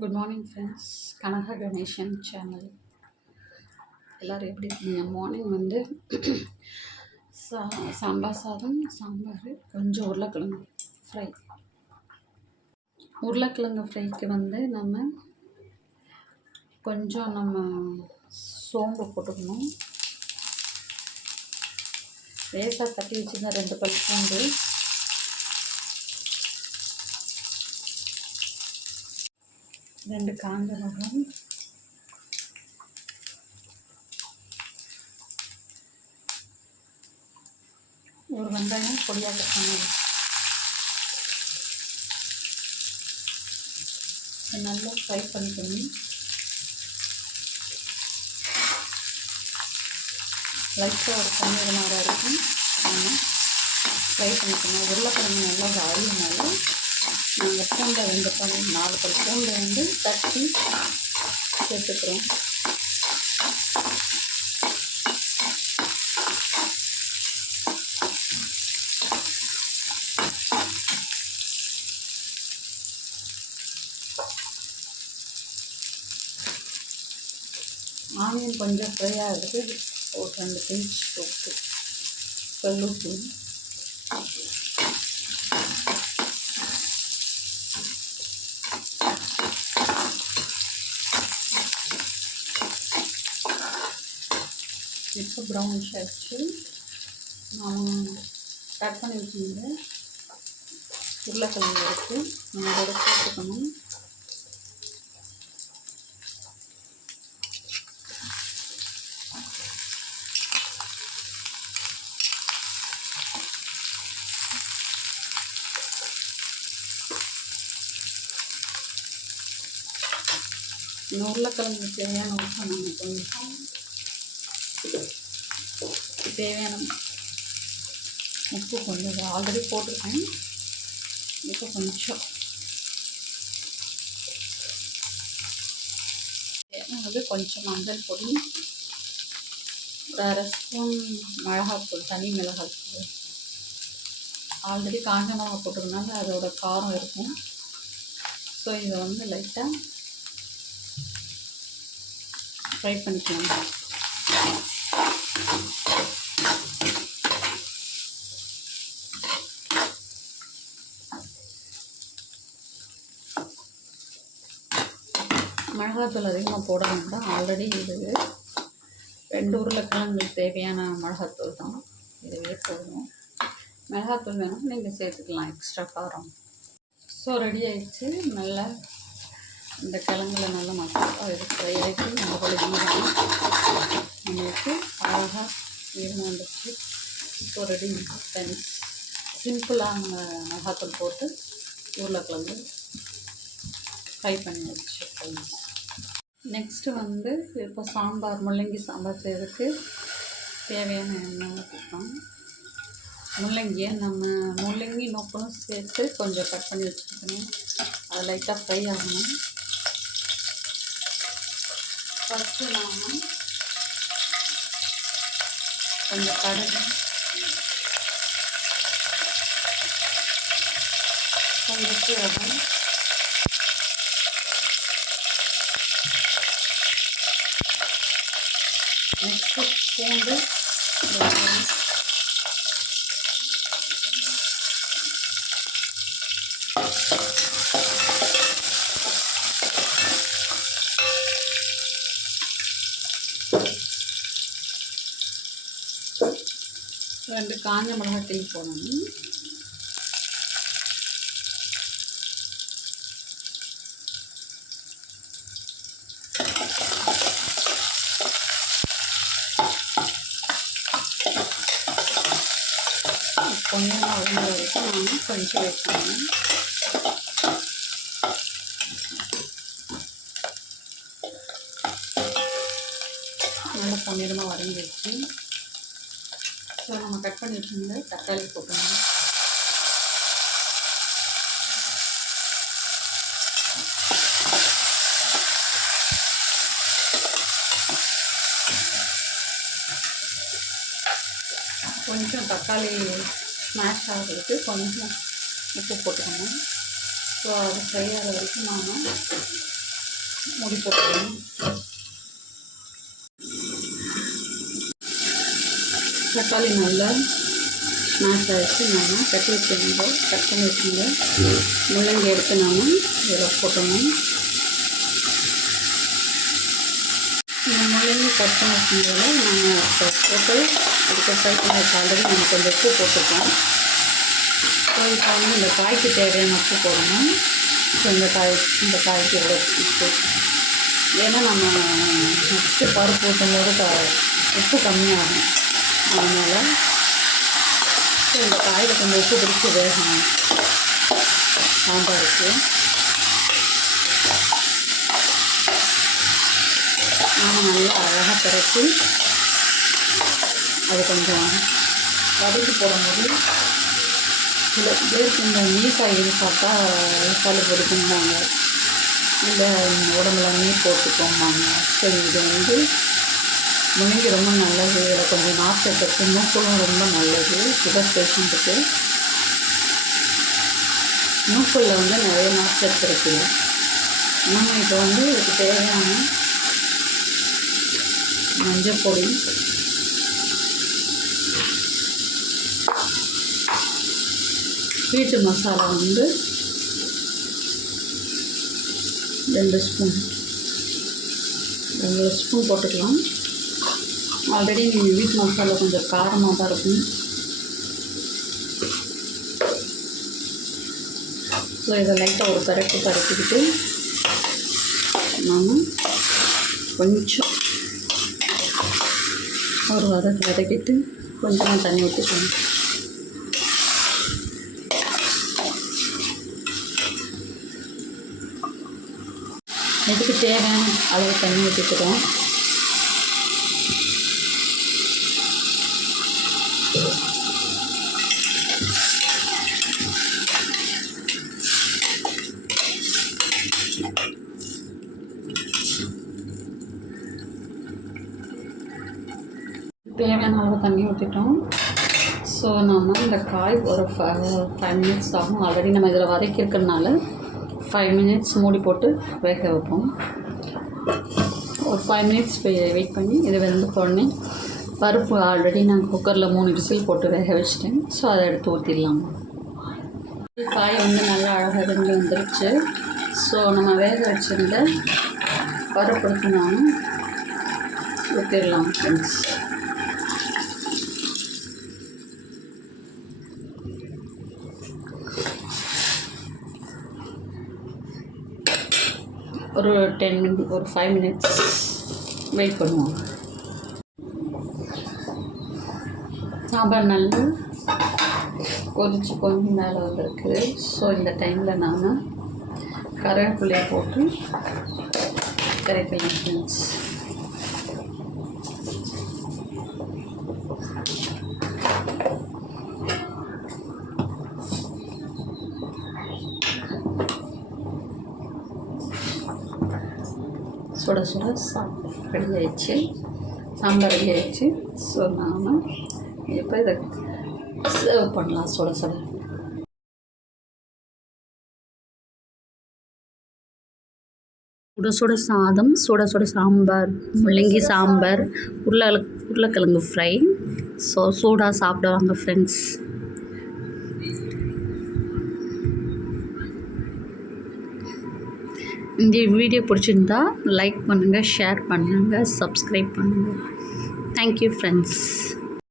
Good morning friends. Kanaka Ganesan channel. எல்லோரும் எப்படி இருக்கீங்க? மார்னிங் வந்து சாம்பார் சாதம், சாம்பார், கொஞ்சம் உருளைக்கிழங்கு ஃப்ரை. உருளைக்கிழங்கு ஃப்ரைக்கு வந்து கொஞ்சம் சோம்பு போட்டுக்கணும். லேசாக தட்டி வச்சுருந்தா 2 பல் பூண்டு, 2 காஞ்ச மிளகாய், ஒரு வெங்காயம் பொடியாக கட் பண்ணணும். நல்லா ஃப்ரை பண்ணிக்கணும். லைட்டாக ஒரு பன்னீர் மாதிரி இருக்கும். நம்ம ஃப்ரை பண்ணிக்கணும். உருளைக்கிழங்கு நல்லா அரியினால நாங்கள் பூண்டை 2 பல் 4 பல் பூண்டை வந்து தட்டி சேர்த்துக்கிறோம். ஆனியன் கொஞ்சம் ஃப்ரை ஆகுது. ஒரு 2 பிஞ்ச் போட்டு கல்லுப்பு, இப்போ ப்ரௌனிஷ் ஆகிடுச்சு. நான் கட் பண்ணி வச்சுருந்த உருளைக்கிழங்கு இருக்குது, நம்ம அதோட போட்டுக்கணும். உருளைக்கிழங்கு தேவையான உப்பு நம்ம கொஞ்சம் தேவையான உப்பு கொஞ்சம் ஆல்ரெடி போட்டிருக்கேன். இப்போ கொஞ்சம் கொஞ்சம் மஞ்சள் பொடி, ஒரு 1/2 ஸ்பூன் மிளகாத்தூள், தனி மிளகாத்தூள். ஆல்ரெடி காஞ்ச மிளகா போட்டிருந்தாங்க, அதோட காரம் இருக்கும். ஸோ இதை வந்து லைட்டாக ஃப்ரை பண்ணிக்கலாம். மிளகாத்தூள் அதிகமாக போட வேண்டாம். ஆல்ரெடி இது 2 உருளைக்கிழங்குக்கு தேவையான மிளகாத்தூள் தான், இதுவே போதும். மிளகாத்தூள் வேணும் நீங்கள் சேர்த்துக்கலாம், எக்ஸ்ட்ரா காரம். ஸோ ரெடி ஆகிடுச்சு. நல்லா இந்த கிழங்குல நல்லா மசாலா இது ஃப்ரை ஆகிட்டு நம்ம பழகினாலும் நம்மளுக்கு அழகாக இருந்து வந்துடுச்சு. So ready friends. சிம்பிளாக மிளகாத்தூள் போட்டு உருளைக்கிழங்கு ஃப்ரை பண்ணி வச்சு ஃப்ரெண்ட்ஸ். நெக்ஸ்ட்டு வந்து இப்போ சாம்பார், முள்ளங்கி சாம்பார் செய்கிறதுக்கு தேவையான எண்ணெய் ஊற்றிக்கலாம். முள்ளங்கியை முள்ளங்கி நோக்கணும் சேர்த்து கொஞ்சம் கட் பண்ணி வச்சுருக்கணும். அது லைட்டாக ஃப்ரை ஆகணும். ஃபஸ்ட்டு கொஞ்சம் கடுகு, கொஞ்சம் சீரகம், நெக்ஸ்ட்டு பூண்டு, ரெண்டு காஞ்ச மிளகாய் கிள்ளி போடணும். கொஞ்சமாக வதங்க வரைக்கும் கொஞ்சம் வைக்கணும். நல்லா பொன்னிறமாக வதங்கிடுச்சு. ஸோ நம்ம கட் பண்ணி வச்சுருந்த தக்காளி போட்டணும். கொஞ்சம் தக்காளி ஸ்மாஷ் ஆகிறதுக்கு கொஞ்சம் உப்பு போட்டுக்கணும். ஸோ அது ஃப்ரை ஆகிற வரைக்கும் நாம் மூடி போட்டுக்கலாம். தக்காளி நல்லா ஸ்மாஷ் ஆகிடுச்சு. நாம் கட் பண்ணி வச்சுருந்த முள்ளங்கி எடுத்து நாம் இதில் போட்டணும். இந்த முள்ளங்கி கட் பண்ணி வச்சுருந்ததில் நம்ம போட்டு அதுக்கு ஃப்ரை பண்ணி வச்சு ஆல்ரெடி நம்ம கொஞ்சம் உப்பு போட்டுருக்கோம். ஸோ இப்போ வந்து இந்த காய்க்கு தேவையான உப்பு போடணும். ஸோ இந்த காய்க்கு எவ்வளோ உப்பு, ஏன்னா நம்ம நெக்ஸ்ட்டு பருப்பு ஊற்றும்போது உப்பு கம்மியாகும். அதனால் இந்த காயில் கொஞ்சம் உப்பு பிடிச்சி வேகணும் சாம்பாருக்கு. நாம் நல்லா அழகாக பரப்பி அது கொஞ்சம் வதக்கி போடும்போது சில பேருக்கு இந்த மீன் காய்கறி சாப்பிட்டா சளி பிடிக்கும்பாங்க, இல்லை உடம்புல நீர் போட்டுக்கோம்பாங்க. சரி, இது வந்து முள்ளங்கி ரொம்ப நல்லது. இதில் கொஞ்சம் நார்ச்சத்து, மூக்கலும் ரொம்ப நல்லது சுகர் பேஷண்ட்டுக்கு. மூக்கலில் வந்து நிறைய நார்ச்சத்து இருக்குது. நம்ம இப்போ வந்து இதுக்கு தேவையான மஞ்சள் பொடி, வீட்டு மசாலா வந்து 2 ஸ்பூன் போட்டுக்கலாம். ஆல்ரெடி நீங்கள் வீட்டு மசாலா கொஞ்சம் காரமாக தான் இருக்கும். ஸோ இதை லைட்டாக ஒரு பரட்டிக்கிட்டு நாம் கொஞ்சம் ஒரு வதக்கிட்டு கொஞ்சமாக தண்ணி ஊற்றிக்கணும். இதுக்கு தேவையான அளவு தண்ணி ஊற்றிக்கிறோம். தேவையான அளவு தண்ணி ஊற்றிட்டோம். ஸோ நம்ம இந்த காய் ஒரு 5 மினிட்ஸ் ஆகும். ஆல்ரெடி நம்ம இதில் வதக்கியிருக்கிறதுனால 5 மினிட்ஸ் மூடி போட்டு வேக வைப்போம். ஒரு 5 மினிட்ஸ் வெயிட் பண்ணி இது வெந்து உடனே பருப்பு ஆல்ரெடி நான் குக்கரில் 3 விசில் போட்டு வேக வச்சிட்டேன். ஸோ அதை எடுத்து ஊற்றிடலாம். காய் வந்து நல்லா அழகாக வெந்து வந்துருச்சு. ஸோ நம்ம வேக வச்சுருந்த பருப்பு எடுத்து நாம் ஊற்றிடலாம் ஃப்ரெண்ட்ஸ். ஒரு 5 மினிட்ஸ் வெயிட் பண்ணுவோம். சாம்பார் நல்லா கொதிச்சு கொஞ்சம் மேலே வந்திருக்கு. ஸோ இந்த டைமில் நான் கருவேப்பிலையை போட்டு கரைக்கலாம் ஃப்ரெண்ட்ஸ். சுட சுட ரெடி ஆயிடுச்சு, சாம்பார் ரெடி ஆயிடுச்சு. ஸோ நாம் இப்போ இதை சர்வ் பண்ணலாம். சுட சுட சாதம், சுட சாம்பார், முள்ளங்கி சாம்பார், உருளைக்கிழங்கு ஃப்ரை. ஸோ சூடாக சாப்பிடுவாங்க ஃப்ரெண்ட்ஸ். இந்த வீடியோ பிடிச்சிருந்தா லைக் பண்ணுங்கள், ஷேர் பண்ணுங்கள், சப்ஸ்கிரைப் பண்ணுங்கள். Thank you friends.